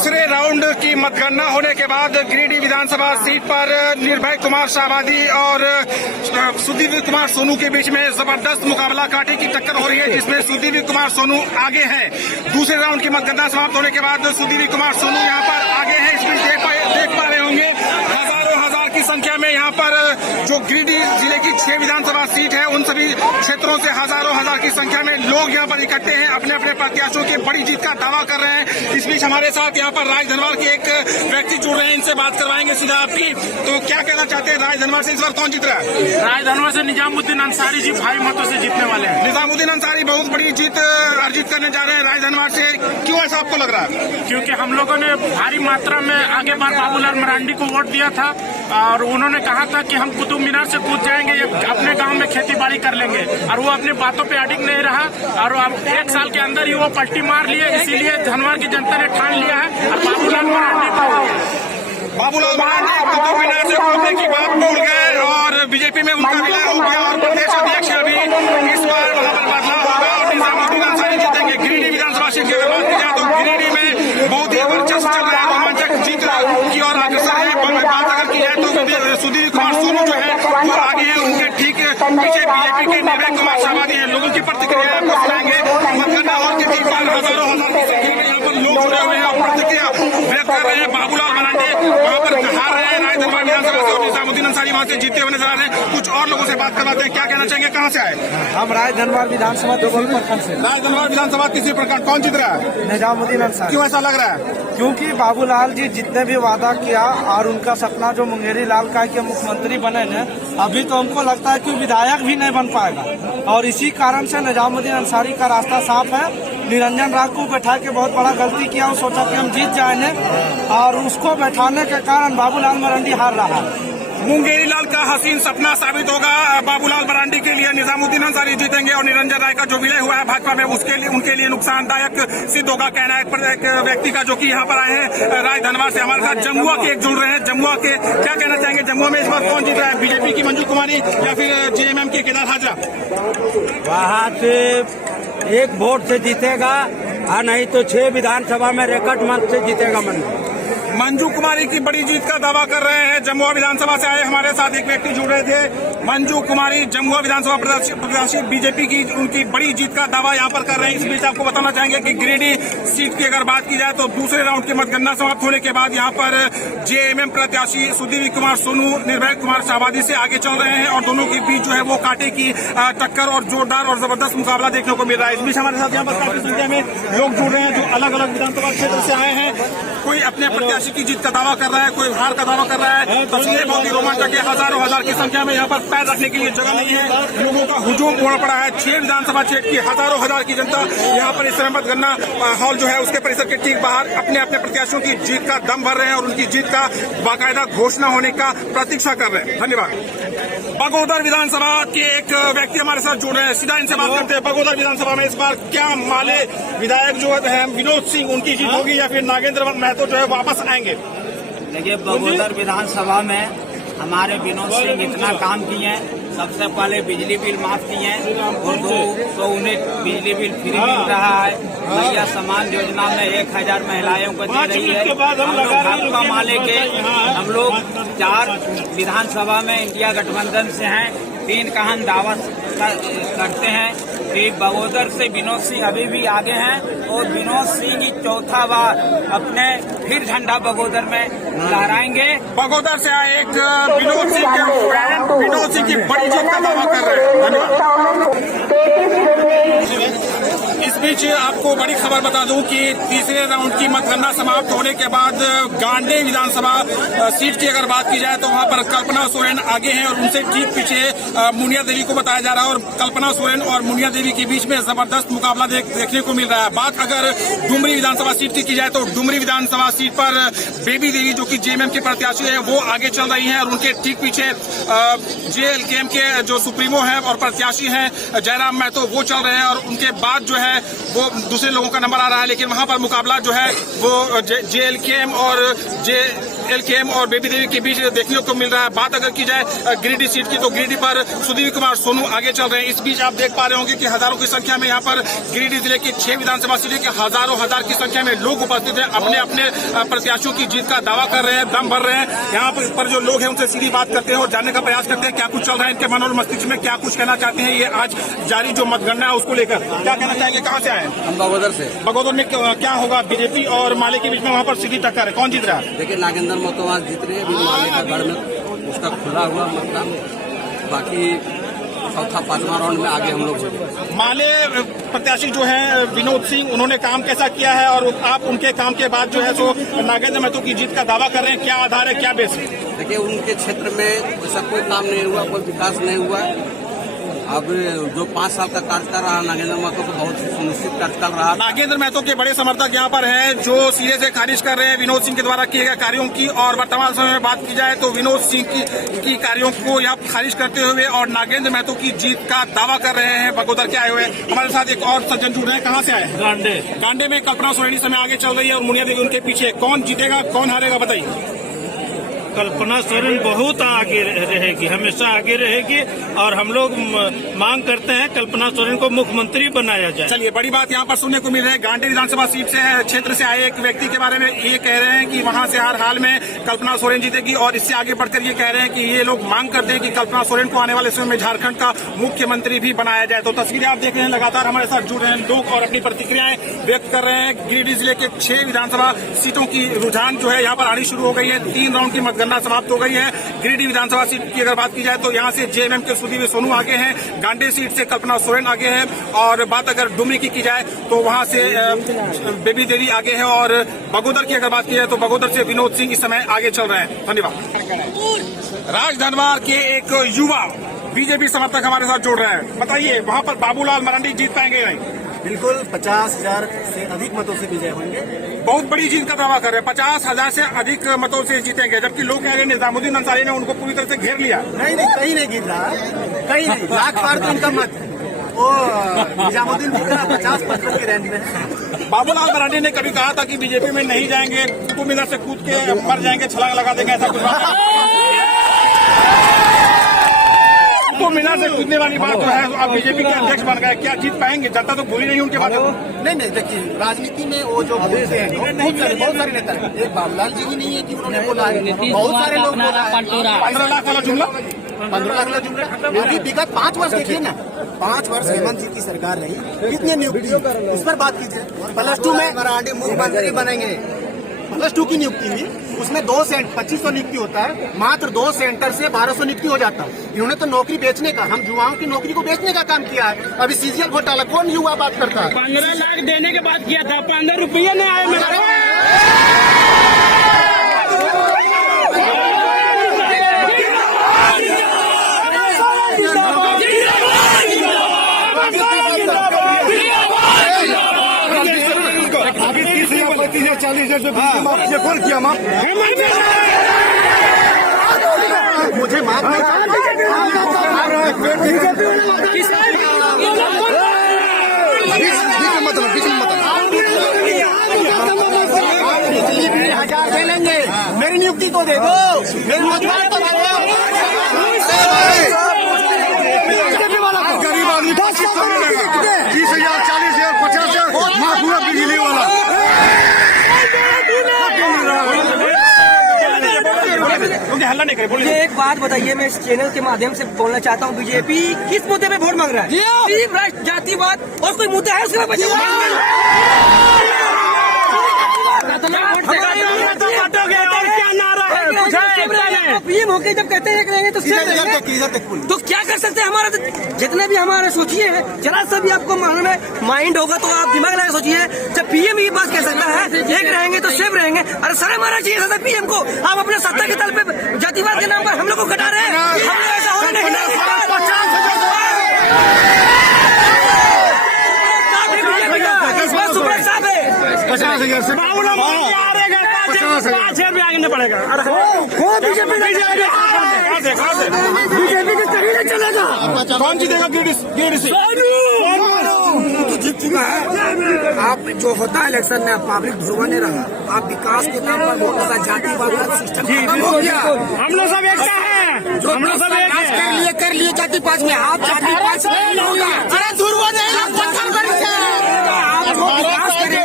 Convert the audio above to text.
दूसरे राउंड की मतगणना होने के बाद गिरिडीह विधानसभा सीट पर निर्भय कुमार शाहबादी और सुधीर कुमार सोनू के बीच में जबरदस्त मुकाबला, कांटे की टक्कर हो रही है, जिसमें सुधीर कुमार सोनू आगे हैं। दूसरे राउंड की मतगणना समाप्त होने के बाद सुधीर कुमार सोनू यहाँ पर आगे हैं। इस बीच देख पा रहे होंगे हजार की संख्या में यहाँ पर जो गिरिडीह जिले की 6 विधानसभा सीट है, उन सभी क्षेत्रों से हजार की संख्या में लोग यहाँ पर इकट्ठे हैं, अपने अपने प्रत्याशियों की बड़ी जीत का दावा कर रहे हैं। इस बीच हमारे साथ यहाँ पर राजधनवार के एक व्यक्ति जुड़ रहे हैं, इनसे बात करवाएंगे सीधा आपकी। तो क्या कहना चाहते हैं, राजधनवार से इस बार कौन जीत रहा है? राजधनवार से निजामुद्दीन अंसारी जी भारी मतों से जीतने वाले हैं। निजामुद्दीन अंसारी बहुत बड़ी जीत अर्जित करने जा रहे हैं राजधनवार से, क्यों ऐसा आपको लग रहा है? क्योंकि हम लोगों ने भारी मात्रा में आगे बार बाबूलाल मरांडी को वोट दिया था और उन्होंने कहा था कि हम कुतुब मीनार से कूद जाएंगे, अपने गांव में खेती बाड़ी कर लेंगे, और वो अपनी बातों पे अडिग नहीं रहा और अब 1 साल के अंदर ही वो पलटी मार लिए। इसीलिए धनवार की जनता ने ठान लिया है और बाबूलाल मरांडी कुतुब मीनार से कूदने की बात भूल गए और बीजेपी में उनका विलय हो गया और प्रदेश अध्यक्ष अभी इस बार वहां पर बदलाव होगा और निजामुद्दीन अंसारी जीतेंगे। गिरिडीह विधानसभा सीट की अगर बात की जाए तो गिरिडीह में बहुत ही वर्चस्व चल रहा है, रोमांचक जीत की ओर अग्रसर है। बात अगर की जाए तो सुधीर कुमार सोनू जो है वो आगे है, उनके ठीक पीछे बीजेपी के निर्भय कुमार शाहबादी है। लोगों की प्रतिक्रिया आपको सुनाएंगे। मतगणना हॉल के ठीक बाहर हजार की संख्या में यहाँ पर लोग जुड़े हुए हैं और प्रतिक्रिया व्यक्त कर रहे हैं। बाबूलाल मरांडी वहाँ पर हार रहे हैं राजधनवार विधानसभा से और निजामुद्दीन अंसारी वहाँ से जीतते हुए नजर आ रहे हैं। कुछ और लोगों से बात करवाते हैं, क्या कहना चाहेंगे, कहाँ से आए? हम राजधनवार विधानसभा तीसरी प्रखंड से। राजधनवार विधानसभा तीसरी प्रखंड, कौन जीत रहा है? निजामुद्दीन अंसारी। क्यों ऐसा लग रहा है? क्योंकि बाबूलाल जी जितने भी वादा किया और उनका सपना जो मुंगेरी लाल का के मुख्यमंत्री बने हैं, अभी तो हमको लगता है कि विधायक भी नहीं बन पाएगा और इसी कारण से निजामुद्दीन अंसारी का रास्ता साफ है। निरंजन राग को बैठा के बहुत बड़ा गलती किया, वो सोचा कि हम जीत जाएंगे और उसको बैठाने के कारण बाबूलाल मरांडी हार रहा है। मुंगेरी लाल का हसीन सपना साबित होगा बाबूलाल मरांडी के लिए। निजामुद्दीन अंसारी जीतेंगे और निरंजन राय का जो विलय हुआ है भाजपा में उनके लिए नुकसानदायक सिद्ध होगा, कहना है एक व्यक्ति का जो कि यहाँ पर आए हैं राजधनवार से। हमारे साथ जमुआ के एक जुड़ रहे हैं, जमुआ के क्या कहना चाहेंगे? जमुआ में इस बार कौन जीत रहा है, बीजेपी की मंजू कुमारी या फिर जेएमएम के केदार हाजरा? वहाँ से 1 वोट से जीतेगा और नहीं तो 6 विधानसभा में रिकॉर्ड मत से जीतेगा मंजू कुमारी की बड़ी जीत का दावा कर रहे हैं। जमुआ विधानसभा से आए हमारे साथ एक व्यक्ति जुड़ रहे थे, मंजू कुमारी जमुआ विधानसभा प्रत्याशी बीजेपी की उनकी बड़ी जीत का दावा यहाँ पर कर रहे हैं। इस बीच आपको बताना चाहेंगे कि गिरिडीह सीट की अगर बात की जाए तो दूसरे राउंड की मतगणना समाप्त होने के बाद यहाँ पर जेएमएम प्रत्याशी सुधीर कुमार सोनू निर्भय कुमार शाहबादी से आगे चल रहे हैं और दोनों के बीच जो है वो कांटे की टक्कर और जोरदार और जबरदस्त मुकाबला देखने को मिल रहा है। इस बीच हमारे साथ यहाँ पर काफी संख्या में लोग जुड़ रहे हैं जो अलग अलग विधानसभा क्षेत्र से आए हैं। कोई अपने प्रत्याशी की जीत का दावा कर रहा है, कोई हार का दावा कर रहा है। तस्वीरें बहुत ही रोमांचक है, हजार की संख्या में यहाँ पर पैर रखने के लिए जगह नहीं है, लोगों का हुजूम उमड़ पड़ा है। 6 विधानसभा क्षेत्र की हजार की जनता यहाँ पर इस समय मतगणना हॉल जो है उसके परिसर के ठीक बाहर अपने अपने प्रत्याशियों की जीत का दम भर रहे हैं और उनकी जीत का बाकायदा घोषणा होने का प्रतीक्षा कर रहे हैं। धन्यवाद। बगोदर विधानसभा के एक व्यक्ति हमारे साथ जुड़ रहे हैं, सीधा इनसे बात करते हैं। बगोदर विधानसभा में इस बार क्या माले विधायक जो है विनोद सिंह उनकी जीत होगी या फिर नागेंद्र महतो जो है वापस आएंगे? देखिए, बगोदर विधानसभा में हमारे विनोद सिंह इतना काम किए हैं। सबसे पहले बिजली बिल माफ किए हैं और तो उन्हें बिजली बिल फ्री मिल रहा है। मैया सम्मान योजना में 1000 महिलाओं को दे रही है। हम लोग भाजपा माले के हम लोग 4 विधानसभा में इंडिया गठबंधन से हैं, 3 का हम दावा करते हैं कि बगोदर से विनोद सिंह अभी भी आगे हैं और विनोद सिंह चौथा बार अपने फिर झंडा बगोदर में लहराएंगे। बगोदर से आए एक विनोद सिंह के विनोद सिंह की बड़ी जीत का दावा कर रहे हैं। धन्यवाद। इस बीच आपको बड़ी खबर बता दूं कि तीसरे राउंड की मतगणना समाप्त होने के बाद गांडे विधानसभा सीट की अगर बात की जाए तो वहां पर कल्पना सोरेन आगे हैं और उनसे ठीक पीछे मुनिया देवी को बताया जा रहा है और कल्पना सोरेन और मुनिया देवी के बीच में जबरदस्त मुकाबला देखने को मिल रहा है। बात अगर डुमरी विधानसभा सीट की जाए तो डुमरी विधानसभा सीट पर बेबी देवी जो कि जेएमएम के प्रत्याशी है वो आगे चल रही हैं और उनके ठीक पीछे जेएलकेएम के जो सुप्रीमो है और प्रत्याशी हैं जयराम महतो वो चल रहे हैं और उनके बाद जो है वो दूसरे लोगों का नंबर आ रहा है, लेकिन वहां पर मुकाबला जो है वो जेएलकेएम और LKM और बेबी देवी के बीच देखने को मिल रहा है। बात अगर की जाए गिरिडीह सीट की, तो गिरिडीह पर सुधीर कुमार सोनू आगे चल रहे हैं। इस बीच आप देख पा रहे होंगे कि हजारों की संख्या में यहाँ पर गिरिडीह जिले की 6 विधानसभा सीटें के हजारों हजार की संख्या में लोग उपस्थित हैं, अपने अपने प्रत्याशियों की जीत का दावा कर रहे हैं, दम भर रहे हैं। यहाँ पर जो लोग हैं उनसे सीधी बात करते हैं और जानने का प्रयास करते हैं क्या कुछ चल रहा है इनके मन और मस्तिष्क में, क्या कुछ कहना चाहते हैं ये आज जारी जो मतगणना है उसको लेकर। क्या कहना चाहेंगे, कहाँ से आए? हम बगोदर से। बगोदर में क्या होगा? बीजेपी और माले के बीच में वहाँ पर सीधी टक्कर है, कौन जीत रहा है? देखिए नागेंद्र महतो आज जीत रहे हैं, अभी माले का गढ़ में उसका खुला हुआ मतदान, बाकी चौथा पांचवा राउंड में आगे हम लोग हैं। माले प्रत्याशी जो है विनोद सिंह, उन्होंने काम कैसा किया है और आप उनके काम के बाद जो है सो नागेंद्र महतो की जीत का दावा कर रहे हैं, क्या आधार है, क्या बेस है? देखिए उनके क्षेत्र में ऐसा कोई काम नहीं हुआ, कोई विकास नहीं हुआ। अब जो 5 साल का कार्यकाल रहा नागेंद्र महतो को बहुत सुनिश्चित कार्यकाल रहा। नागेंद्र महतो के बड़े समर्थक यहाँ पर हैं जो सिरे से खारिज कर रहे हैं विनोद सिंह के द्वारा किए गए कार्यों की, और वर्तमान समय में बात की जाए तो विनोद सिंह की कार्यों को यहाँ खारिज करते हुए और नागेंद्र महतो की जीत का दावा कर रहे हैं। बगोदर के आए हुए हमारे साथ एक और सज्जन जुड़ रहे हैं, कहाँ से आए? गांडे में कल्पना सोरेन समय आगे चल रही है और मुनिया देवी उनके पीछे। कौन जीतेगा, कौन हारेगा, बताइए। कल्पना सोरेन बहुत आगे रहेगी, हमेशा आगे रहेगी, और हम लोग मांग करते हैं कल्पना सोरेन को मुख्यमंत्री बनाया जाए। चलिए, बड़ी बात यहाँ पर सुनने को मिल रही है। गांधी विधानसभा सीट से क्षेत्र से आए एक व्यक्ति के बारे में ये कह रहे हैं कि वहाँ से हर हाल में कल्पना सोरेन जीतेगी, और इससे आगे बढ़कर ये कह रहे हैं कि ये लोग मांग करते हैं कि कल्पना सोरेन को आने वाले समय में झारखंड का मुख्यमंत्री भी बनाया जाए। तो तस्वीरें आप देख रहे हैं, लगातार हमारे साथ जुड़ रहे हैं लोग और अपनी प्रतिक्रियाएं व्यक्त कर रहे हैं। गिरिडीह जिले के 6 विधानसभा सीटों की रुझान जो है यहाँ पर आनी शुरू हो गई है। 3 राउंड की मतगणना समाप्त हो गई है। गिरिडीह विधानसभा सीट की अगर बात की जाए तो यहाँ से JMM के सुधीर सोनू आगे हैं, गांडे सीट से कल्पना सोरेन आगे है, और बात अगर डुमरी की जाए तो वहाँ से बेबी देवी आगे है, और बगोदर की अगर बात की जाए तो बगोदर से विनोद सिंह इस समय आगे चल रहे हैं। धन्यवाद। राजधनवार के एक युवा बीजेपी समर्थक हमारे साथ जुड़ रहे हैं, बताइए वहाँ पर बाबूलाल मरांडी जीत पाएंगे नहीं? बिल्कुल 50,000 से अधिक मतों से विजय होंगे। बहुत बड़ी जीत का दावा कर रहे हैं, 50,000 से अधिक मतों से जीतेंगे, जबकि लोग कह रहे हैं निजामुद्दीन अंसारी ने उनको पूरी तरह से घेर लिया। नहीं, कहीं नहीं गिर रहा, कहीं नहीं, लाख पार तो उनका मत है। वो निजामुद्दीन जी का 50% की रेंज में है। बाबूलाल मरांडी ने कभी कहा था कि बीजेपी में नहीं जाएंगे, कुतुब मीनार से कूद के मर जाएंगे, छलांग लगा देंगे, ऐसा कुछ कुतुब मीनार से कूदने वाली बात जो है आप बीजेपी के अध्यक्ष बन गए, क्या जीत पाएंगे? जनता तो भूली नहीं उनके बारे में। नहीं, देखिए राजनीति में वो जो बहुत सारे नेता हैं, एक बाबूलाल जी ही नहीं है कि उन्होंने बोला है, बहुत सारे लोग बोला है। 15 लाख वाला जुमला, 15 लाख वाला जुमला। अभी विगत 5 वर्ष देखिए ना, 5 वर्ष हेमंत जी की सरकार रही, कितने नियुक्ति, इस पर बात कीजिए। +2 में मरांडी मुख्यमंत्री बनेंगे, +2 की नियुक्ति हुई, उसमें 2500 नियुक्ति होता है, मात्र 2 सेंटर से 1200 नियुक्ति हो जाता है। इन्होंने तो नौकरी बेचने का, हम युवाओं की नौकरी को बेचने का काम किया है। अभी CGL घोटाला कौन युवा बात करता है? 15 लाख देने के बाद किया था, 15 रुपये नहीं आए मेरे। कौन किया माफ? मुझे माफ बिजली बिल 1000 दे लेंगे, मेरी नियुक्ति तो दे दो, मेरी रोजगार तो दे दो। गरीब आदमी 20,000, 40,000, 50,000 माफ हुआ बिजली वाला। हल्ला नहीं करे, मुझे एक बात बताइए, मैं इस चैनल के माध्यम से बोलना चाहता हूँ, बीजेपी किस मुद्दे पे वोट मांग रहा है? सिर्फ राष्ट्र जातिवाद, और कोई मुद्दा है उसके बाद? पीएम होके जब कहते हैं तो तो क्या कर सकते हैं? हमारा जितने भी हमारे सोचिए, जरा सा भी आपको माइंड होगा तो आप दिमाग लगा सोचिए, जब पीएम ये बात कह सकता है एक रहेंगे तो सेफ रहेंगे। अरे सर हमारा चाहिए था पीएम को, आप अपने सत्ता के तल पे जातिवाद के नाम पर हम लोग को कटा रहे हैं। हम लोग ऐसा होने नहीं देंगे। 50,000 से 5,000 रुपये आगे पड़ेगा। बीजेपी के कहीं नहीं चलेगा। कौन जीतेगा गिरिडीह से? तो जीत चुका है। आप जो होता है इलेक्शन में पब्लिक ध्रुवा नहीं रहा, आप विकास के नाम पर बहुत ज्यादा जातिवाद का सिस्टम खत्म हो गया। हम लोग सब एकता है, हम लोग सब एक है। कर लिए जाति पांच में, आप जाति पांच में नहीं होगा। अरे ध्रुवा नहीं, आप जो विकास करें